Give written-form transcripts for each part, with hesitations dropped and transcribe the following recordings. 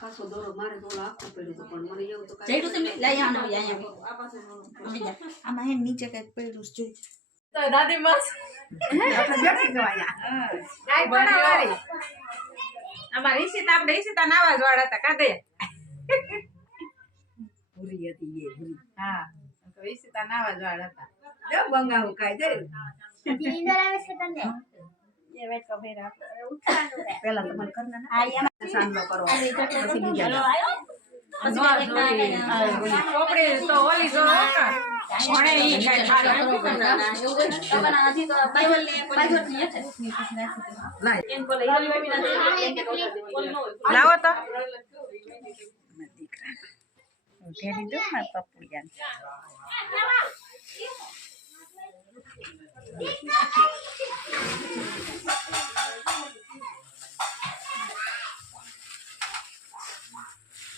ખાસો દોરો મારે તો આખું પડ્યું તો પણ મને એવું તો કાઈ જઈતું તમે લઈ આનો અહીંયા આ પાસે આમાં હે નીચે કઈક પડ્યું છે જોઈ તો દાદી મસ આપણે જતી જવાયા આઈ પડાવારી અમારી ઈશિતા આપણે ઈશિતા નાવા જ વાળા હતા કાદે પૂરી હતી એ પૂરી હા તો ઈશિતા નાવા જ વાળા હતા જો બંગાવું કાઈ દે નીંદર આવે છે તને એ વેટ કો ફેરા ઉઠવાનું છે પહેલા તો મને કરના આ એમાં સાંભળો કરો પછી બીજા ચોપડી તો ઓલી જો ભણે ઈ કાઈ સારું નથી તો બાઈબલ ને બાઈબલ ની છે લાય એમ બોલે ઈલી બેબી ના લાવો તો દીકરા ઉઠેડી દો માર પપ્પુ જાન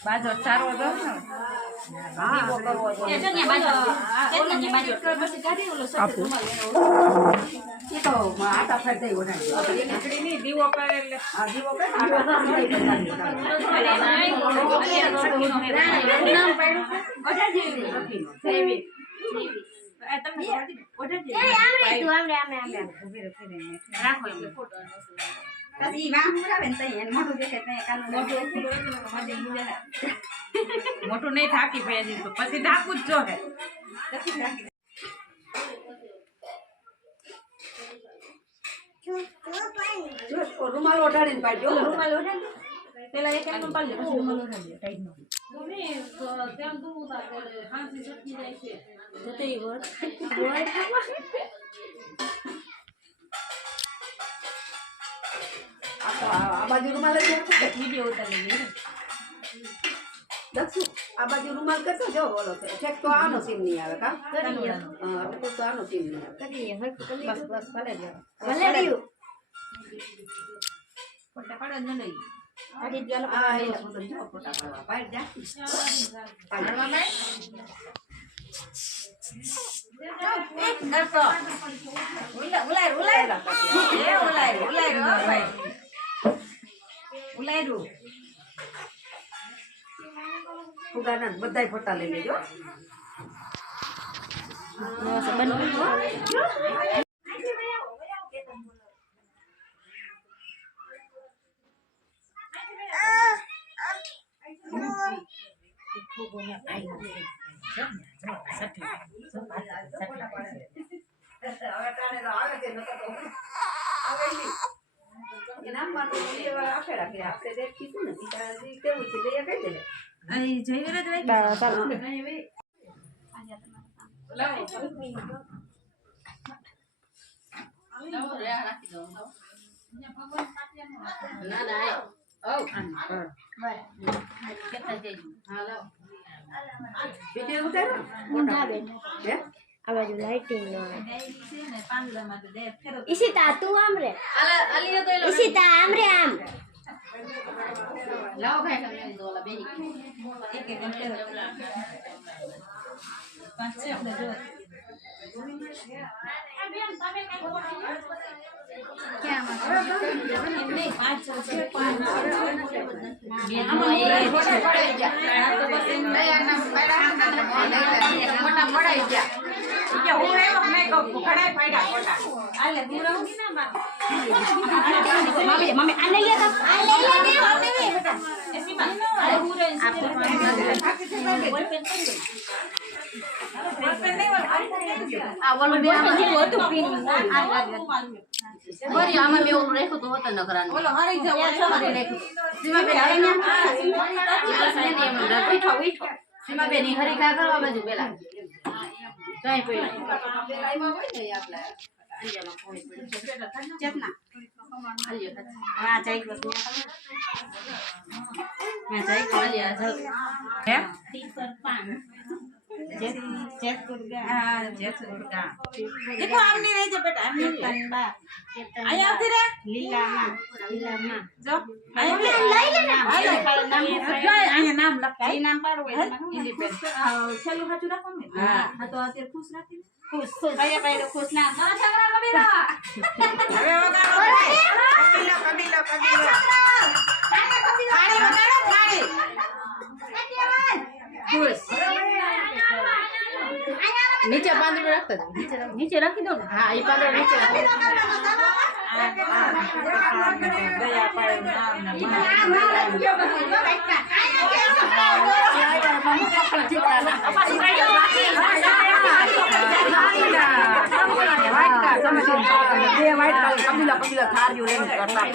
બાજો ચારો દો ને દીવો કરવો છે છે ને બાજો ઓલો ની બાજો પછી કાઢી ઓલો સફેદ રૂમાલ લેનો એ તો આટા ફેર દઈ ઓઢાડી નીકળી ની દીવો કરે એટલે આ દીવો કે આટા ફેર દઈ નામ પાડ્યું ઓઢા જેવી સેવી તમે ઓઢા જેવી રાખો એમ ફોટો પછી વાહ મુરાવે ને તઈ એને મોટું દેખે તઈ કાનો મોટું નહીં થાકી પેજી તો પછી ઢાકું જ જો હે જો રૂમાલ ઓઢાડીને પાડજો રૂમાલ ઓઢાડી પેલા એક એમ પાડી પછી રૂમાલ ઓઢાડી ટાઈટ નો મમ્મી તેમ દૂધ આ કરે હાંસી ચટકી જાય છે જતઈ વડ આ બાજુ રૂમાલ જ વિડિયો ઉતારી લે દક્ષુ આ બાજુ રૂમાલ કરતો જો બોલો ઠેક તો આનો સીન નહીં આવે કા હા એટલે તો આનો સીન નહીં આવે કરીએ હરકુ કરી બસ બસ ભલે જ ભલે રહ્યું ફોટા પાડો ન લઈ આડી ગયો આ એ તો જો ફોટા પાડવા પાડ જા પાડવા મે એક નતો ઉલાય એ ઉલાય ભાઈ ઉલાયરું ફુગાના બધાય ફોટા લઈ લેજો આ બાજુ લાઇટિંગ નો ઈશિતા તું આમ રે ઈશિતા આમ રે આમ લાવો ભાઈ તમે દોલા બેહી એક એક પાંચ છે આપણે જો ક્યાં માં એમને પાંચ છે પાંચ બે મોટા પડાઈ ગયા તો બસ એમ નયા મોટા પડાઈ ગયા કે હું એવો મેં કહું ઘડાય પાડ્યા ફોટા આલે દૂરાઉની ના બા મમ્મી આ લઈ લે તો આ લઈ લે કે હોતે વે બેટા એસી માં આ પૂરે આ ઓલું બે જેવું હતું પિન બરી આમાં મેં ઓલું રાખ્યું તો હોત ન કરાનું ઓલો હરી જાવ હરી રાખ્યું સીમા બેન હરી ના બેઠો સીમા બેન હરી કા કરવા બાજુ પેલા જાય પેલા એમાં હોય ને આપણે અંજામાં કોઈ પડે ચેતના હા જય કૃષ્ણ મેં જય કૃષ્ણ હે ટીચર પાન જય કૃષ્ણ હા જય શ્રી કૃષ્ણ देखो आमने रही जो बेटा आमने तनबा આયા આવતી રે લીલામાં જો લઈ લે ને હાલો નામ અહીંયા નામ લખાય નામ પાડો ઇન્ડિપેન્ડન્ટ છેલ્લું હાચું રાખો ને હા. હા તો અત્યારે ખુશ રાખી ખુશ ખુશ ભાઈ ભાઈ ખુશ ના મારા છોકરા કબીલા હવે વગાડો કબીલો કબીલો કબીલો થાળી વગાડો થાળી ખુશ નીચે પાંદડું રાખતા દો નીચે રાખી દો ને હા એ પાંદડું નીચે રાખી દો દયા પાડે નામ ને કબીલા થાર્યું લઈને કરતા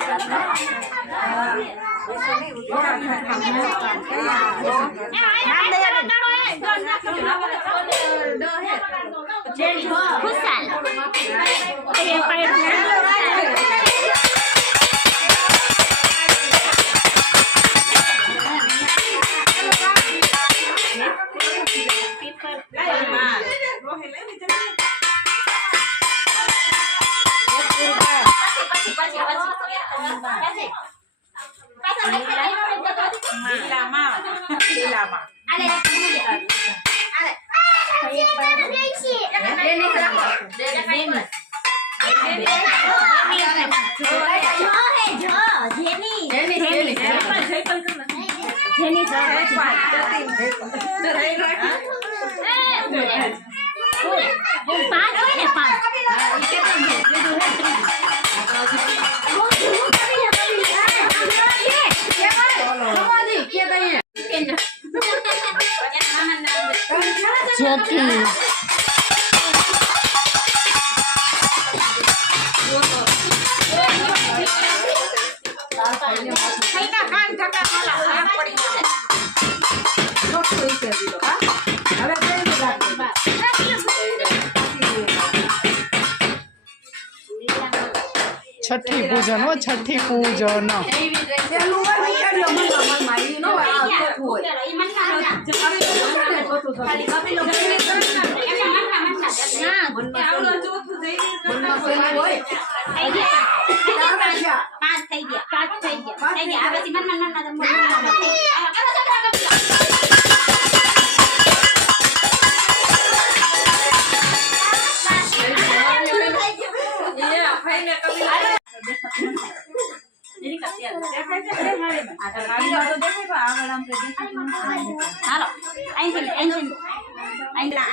छठी पूजन हो छठी पूजन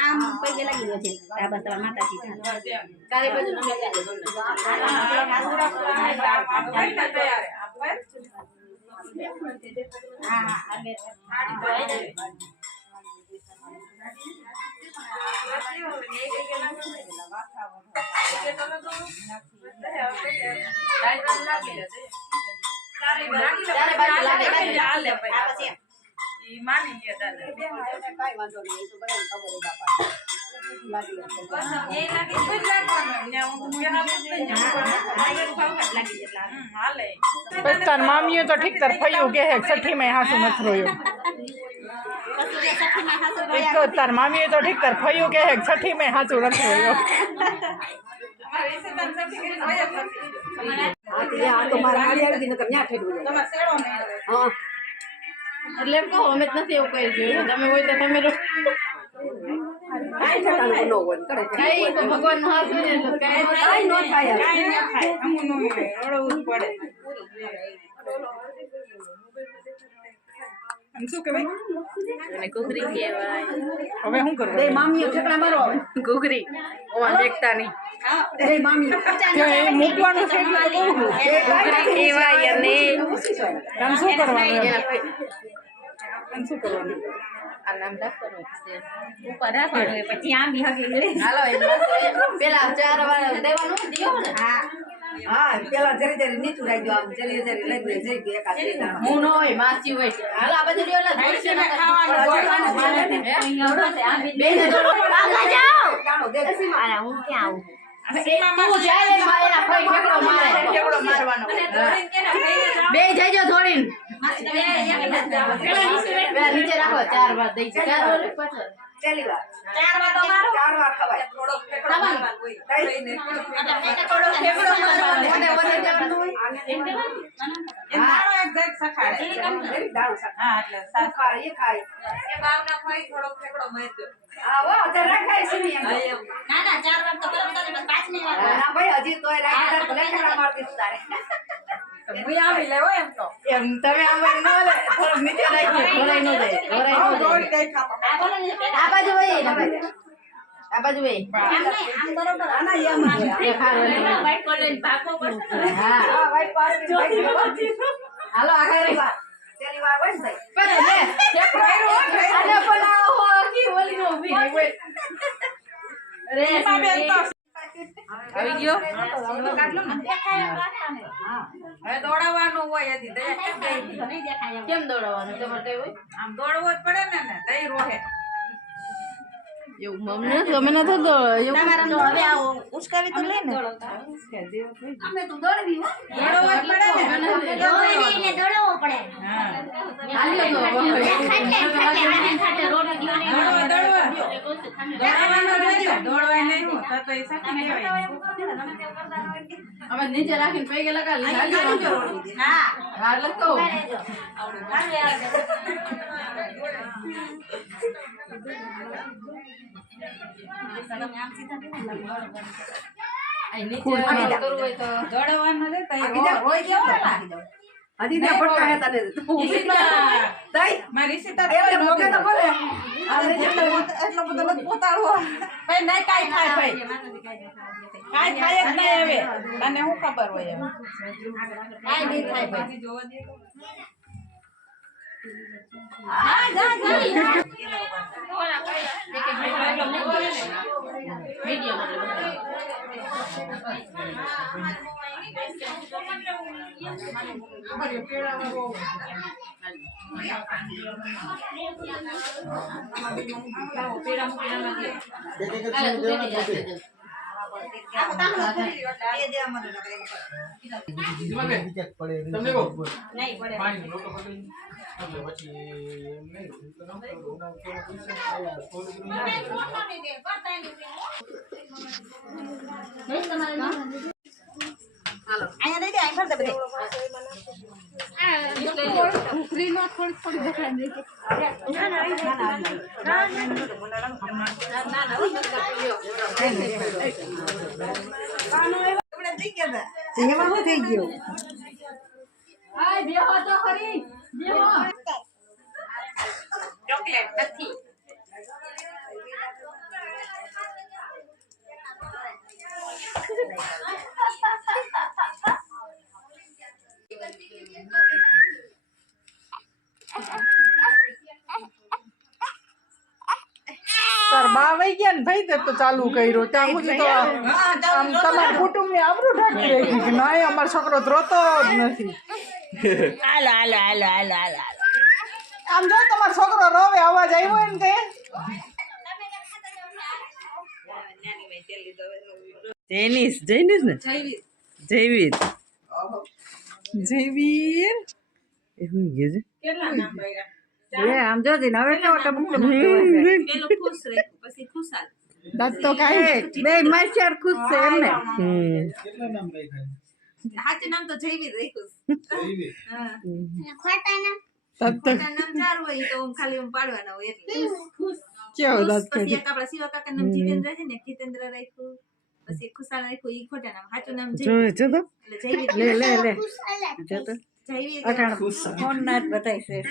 આમ પગે લાગી ગયો છે આ બસ તમારા માતાજી કાલે બાજુ નમે तार मामी तो ठीक तर फयू के है छठी में हासु मत रोयो एक तो तार मामी तो ठीक तर फयू के है छठी में हासु मत रोयो એટલે કહો અમે નથી એવું કઈ જોયું તમે હોય તો તમે કઈ તો ભગવાન નો હાથ હોય એટલે કઈ નો થાય શું કહેવાય અને ઘૂઘરી કહેવાય હવે શું કરું બે મામીઓ ઠેકડા મારો ઘૂઘરી ઓવા દેખતા નહીં બે મામી મૂકવાનું છે એટલે તો કહું ઘૂઘરી કહેવાય અને કામ શું કરવાનું શું કરવાનું આ નામ રાખવાનું છે ઉપર રાખવાનું પછી આમ બી હગે હાલો એ પેલા 4 વાર દેવાનું દિયો ને હા હા પેલા જરી જરી નીચું રાખજો આમ જરી જરી લઈને જઈ ગયો એકા હું નો હોય માસી હોય હાલો આ બધું લેલા ધોઈ ને ખાવાનું બે ને આગળ જાઓ કાણો દેખ અરે હું ક્યાં આવું તું જાય ને એના ભાઈ ઠેકડો મારે ઠેકડો મારવાનો બે જઈજો થોડીન પેલા નીચે રાખો 4 વાર દઈ 4 વાર પાછળ ચાલી વાર 4 વાર તો મારો 4 વાર ખવાય થોડો ઠેકડો મારવાનો થોડો ઠેકડો મારવાનો મને વધારે જવાનું હોય એ દાણો એક જગ સખાડે દાણો શાક હા એટલે સાત ખાય એ ખાય એ બાવના ખાઈ થોડો ઠેકડો મારજો હા વો તો રાખાય છે ને એમ ના ના હજી તોય રાખી દે લેખડા મારતી તારે હું આવી લેવો એમ તો એમ તમે આમ ન લે થોડું નીચે રાખી ઘોરાઈ ન દે દોડી કઈ ખાતો આ બાજુ વઈ આ બાજુ વઈ આમ બરોબર આના એમ વ્હાઈટ કોલર ભાગો પડશે હા હા વાઈટ પાડી હાલો આગળ રહી તેની વાર હોય ને પણ લે એક આને પણ હો કી ઓલી નો ઊભી રહી હોય રે બેન તો આવી ગયો કાઢલો ને હવે દોડાવવાનું હોય હજી દયા કેમ ગઈ કેમ દોડવાનું તમારે કઈ હોય આમ દોડવો જ પડે ને તઈ રોહે એવું મમને તમે નથી દો તમારા હવે આવો ઉસ્કાવી તો લે ને અમે તો દોડવી હો દોડવો જ પડે ને દોડીને દોડવો પડે હા હાલ્યો તો ખાટે રોડ દોડવાનું રહેજો દોડવાય નહીં હું તો એ સાચી નહીં હોય અમે નીચે રાખીને પૈકે લગા હાલ્યો હા હા લખો આ નીચે કરવું હોય તો દોડવાનું છે તઈ આગી જા રોઈ ગયો હજી ને પડતા હે તને તઈ મારી સીતા એટલે મોકે તો બોલે એટલો બધો નથી પોતાડવો ભાઈ નહીં કાઈ થાય ભાઈ કાઈ થાય જ નહીં હવે તને શું ખબર હોય હવે કાઈ નહીં થાય ભાઈ હા જા જા તમને કહો નહીં પડે પાણી લોકો પકડી એટલે પછી એમ નહીં અહીંયા દઈ દે અહીં ભર દે બધે એમાં શું થઈ ગયું આય બેહો તો ખરી બેહો ચોકલેટ નથી તાર બા વઈ ગયા ને ભાઈ તે તો ચાલુ કર્યું ત્યાં સુધી તો આમ તમારા કુટુંબની આબરૂ ઢાંકી રાખી કે ના અમારો છોકરો તો રોતો જ નથી હાલો હાલો હાલો હાલો હાલો આમ જો તમારો છોકરો રોવે અવાજ આવ્યો હોય ને તે જૈનિશ જૈનિશ ને જૈવીર જયવીર એ હું ગયો છે કેટલા નામ પડ્યા લે આમ જો દીન હવે કેવો ટપક પેલો ખુશ રહે પછી ખુશાલ દાંત તો કાંઈ બે માસ્ટર ખુશ છે એમને કેટલા નામ રાખ્યા સાચું નામ તો જૈવીર રાખ્યું ખોટા ના દાંત તો નામ ચાર હોય તો ખાલી પાડવાના હોય એટલે કેવો દાંત પછી એક આપણા શિવા કાકા નામ જીતેન્દ્ર છે ને જીતેન્દ્ર રાખ્યું પછી ખુશાલ રાખ્યું ઈ ખોટા નામ સાચું નામ જૈવીર જો તો એટલે જૈવીર લે લે લે ખુશાલ જો તો જૈવીર અટાણ ફોન ના જ બતાઈ છે